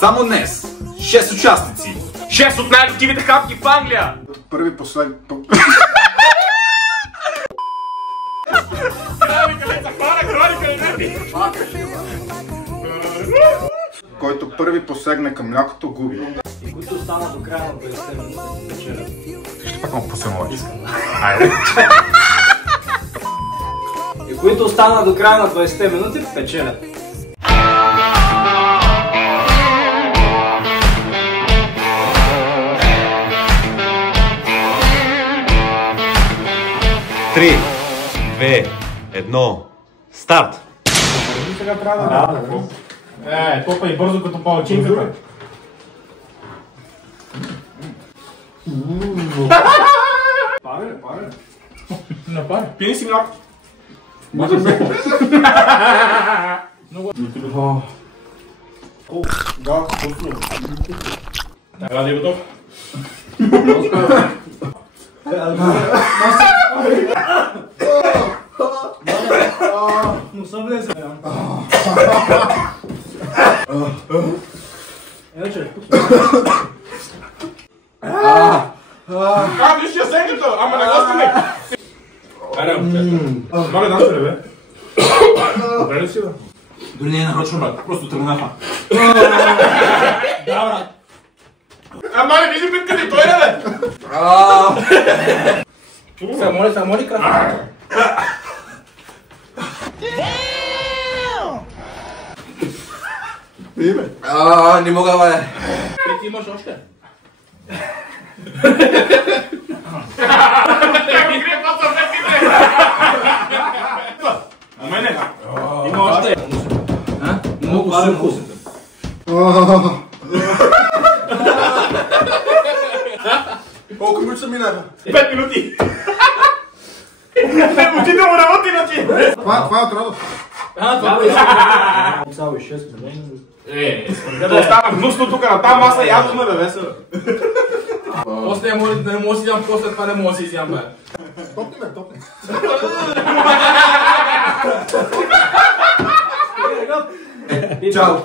Само днес 6 участници. 6 от най-готивите хапки в Англия. Първи послед... Който първи посегне към млякото, губи. И които останат до края на 50 минути печелят. Ще пак малко по-силно. Айде. И които останат до края на 20 минути печелят. Три, 2, 1, старт! Сега трябва да... Топа и бързо като палачинката. Паре. Не паре. Пини си мляко. Да, вкусно. Трябва да е готов. Но съм влезе. Ече. Виж я сенката, ама не го стане. Айде, моля да се бе. Добре ли си бе? Дори не е нарочно, брат. Просто тръгнаха. Да, брат. Ама не вижди битката и той не бе. Сега моли крак. Не мога, бе. Ти имаш още. У мене? Има още. Много сухо. Колко минути са минаха? 5 минути. Очите му работи на ти. Това е отрада. Цяло и 6 години. Да остава гнусно тук на тази маса, ядо ме бе, весело. После не мога да си изям, после това не мога да си изям, бе. Топни ме, топни. Чао.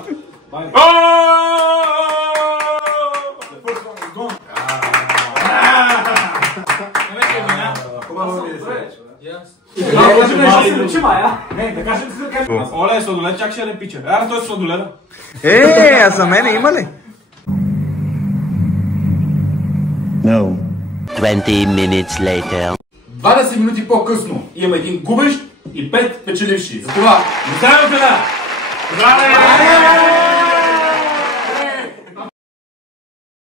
Оле, сладолед чак ще репича. Ара, той е сладоледа. А за мене има ли? 20 minutes later. 20 минути по-късно имаме един губещ и 5 печеливши. Затова, не знаем пена! Браво!